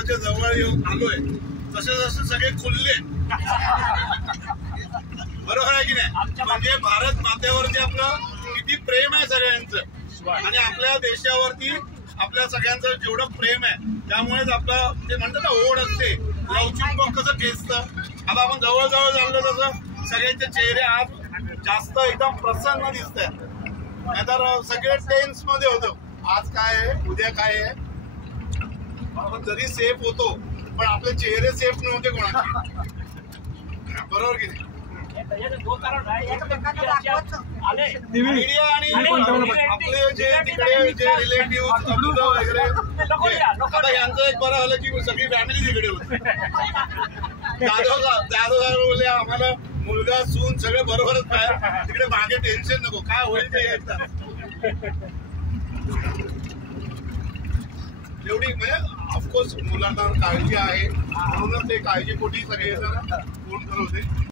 जसं जवळ येऊन आलोय तसे जसे सगळे खुलले बरोबर आहे की नाही. म्हणजे भारत मातेवरती आपलं किती प्रेम आहे सगळ्यांचं आणि आपल्या देशावरती आपल्या सगळ्यांचं जेवढं प्रेम आहे त्यामुळेच आपलं ते म्हणतात ना ओढ असते लवचिक मग कसं ठेचतं. आता आपण जवळ चाललो तसं सगळ्यांचे चेहरे आज जास्त एकदम प्रसन्न दिसत आहेत. नाहीतर सगळे टेन्स मध्ये होतो आज काय आहे उद्या काय आहे. आपण जरी सेफ होतो पण आपले चेहरे सेफ नव्हते कोणाचे. बरोबर की नाही. मीडिया आणि आपले जे तिकडे जे रिलेटिव्ह वगैरे आता यांचं एक बरं झालं की सगळी फॅमिली तिकडे होती. जाधव बोलले आम्हाला मुलगा सून सगळे बरोबरच आहे तिकडे मागे टेन्शन नको काय होईल ते एकदा. एवढी म्हणजे ऑफकोर्स मुलांना काळजी आहे म्हणूनच ते काळजीपोटी सगळे फोन करत होते.